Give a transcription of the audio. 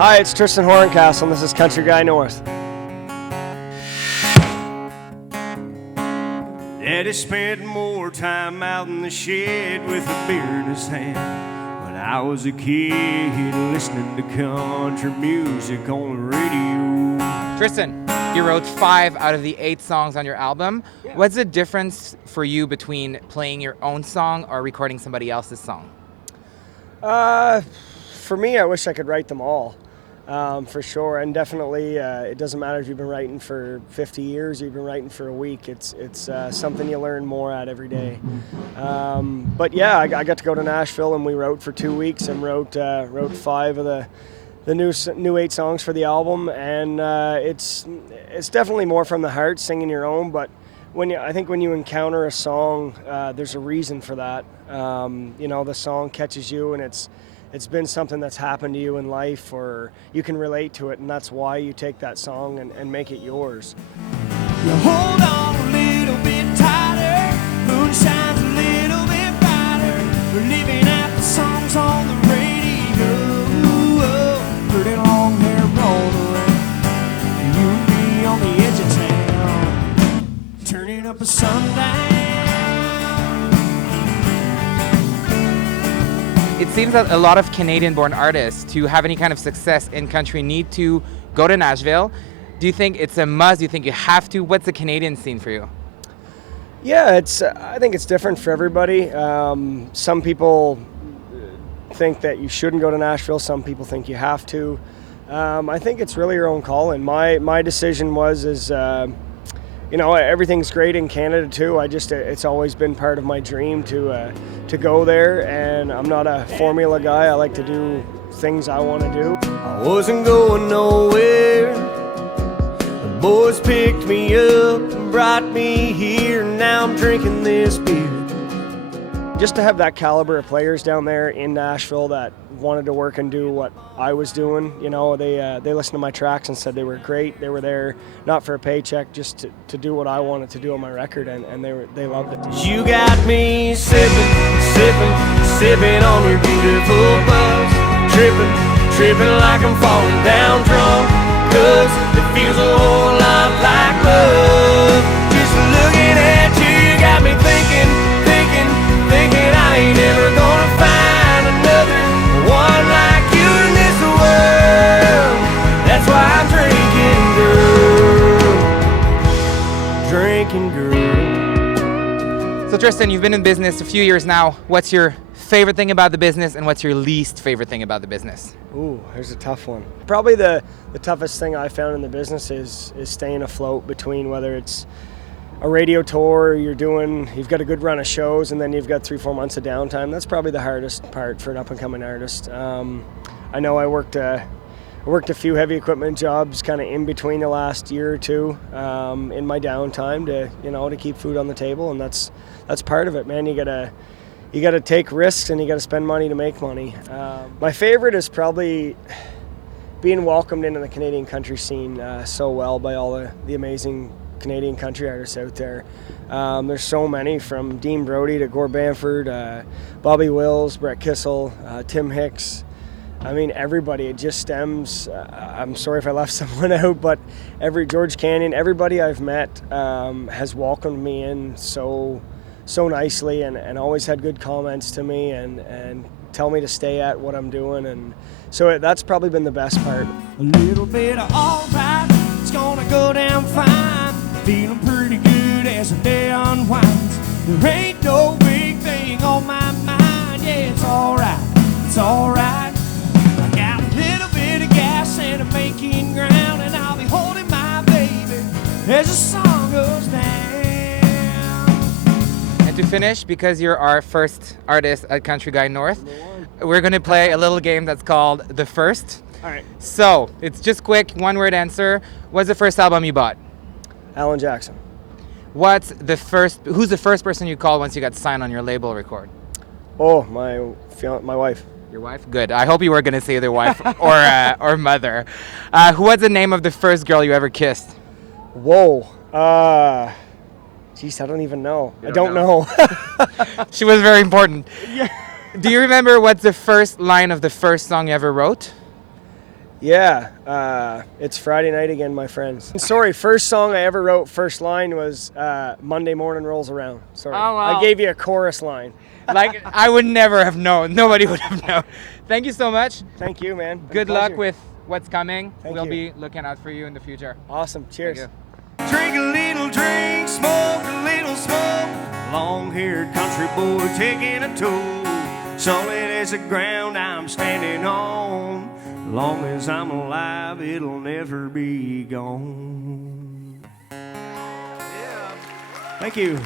Hi, it's Tristan Horncastle, and this is Country Guy North. Daddy spent more time out in the shed with a beer in his hand when I was a kid listening to country music on the radio. Tristan, you wrote 5 out of the 8 songs on your album. Yeah. What's the difference for you between playing your own song or recording somebody else's song? For me, I wish I could write them all, for sure. And definitely, it doesn't matter if you've been writing for 50 years or you've been writing for a week. It's something you learn more at every day. But yeah, I got to go to Nashville and we wrote for 2 weeks and wrote 5 of the new 8 songs for the album. And it's definitely more from the heart, singing your own. But I think when you encounter a song, there's a reason for that. The song catches you, and it's been something that's happened to you in life, or you can relate to it, and that's why you take that song and make it yours. You hold on a little bit tighter, moon shines a little bit brighter. We're living out the songs on the radio. Pretty long hair roll around, you and me on the edge of town, turning up a sundown. It seems that a lot of Canadian-born artists, to have any kind of success in country, need to go to Nashville. Do you think it's a must? Do you think you have to? What's the Canadian scene for you? Yeah, I think it's different for everybody. Some people think that you shouldn't go to Nashville. Some people think you have to. I think it's really your own call. And my decision was everything's great in Canada too. It's always been part of my dream to go there, and I'm not a formula guy. I like to do things I want to do. I wasn't going nowhere. The boys picked me up and brought me here, and now I'm drinking this beer. Just to have that caliber of players down there in Nashville that wanted to work and do what I was doing, they listened to my tracks and said they were great. They were there not for a paycheck, just to do what I wanted to do on my record, and they loved it. You got me sipping on your beautiful buzz, tripping like I'm falling down drunk, 'cause it feels a whole lot like love. Just looking at you, you got me thinking I ain't ever gonna find another one like you in this world. That's why I'm drinking, girl. So Tristan, you've been in business a few years now. What's your favorite thing about the business, and what's your least favorite thing about the business? Ooh, here's a tough one. Probably the toughest thing I found in the business is staying afloat between whether it's a radio tour, you've got a good run of shows, and then you've got 3-4 months of downtime. That's probably the hardest part for an up-and-coming artist. I know I worked a few heavy equipment jobs kind of in between the last year or two in my downtime to keep food on the table, and that's part of it, man. You gotta take risks, and you gotta spend money to make money. My favorite is probably being welcomed into the Canadian country scene so well by all the amazing Canadian country artists out there. There's so many, from Dean Brody to Gore Bamford, Bobby Wills, Brett Kissel, Tim Hicks. I mean, everybody. It just stems. I'm sorry if I left someone out, but George Canyon, everybody I've met has welcomed me in so nicely, and always had good comments to me and tell me to stay at what I'm doing, and so that's probably been the best part. A little bit of all right, it's gonna go down fine. Feeling pretty good as the day unwinds. There ain't no big thing on my mind. Yeah, it's alright, I got a little bit of gas and I'm making ground, and I'll be holding my baby as the song goes down. And to finish, because you're our first artist at Country Guy North, we're going to play a little game that's called The First. All right. So, it's just quick, one-word answer. What's the first album you bought? Alan Jackson. Who's the first person you called once you got signed on your label record? Oh, my wife. Your wife? Good. I hope you were going to say their wife or mother. Who was the name of the first girl you ever kissed? Whoa. Geez, I don't even know. I don't know. She was very important. Yeah. Do you remember what's the first line of the first song you ever wrote? Yeah, it's Friday night again, my friends. Sorry, first song I ever wrote, first line was Monday morning rolls around. Sorry, Oh, wow. I gave you a chorus line. Like, I would never have known. Nobody would have known. Thank you so much. Thank you, man. Good luck with what's coming. Thank We'll you. be looking out for you in the future. Awesome. Cheers. Thank you. Drink a little drink, smoke a little smoke. Long-haired country boy taking a toll. Solid as the ground I'm standing on. Long as I'm alive, it'll never be gone. Yeah. Thank you.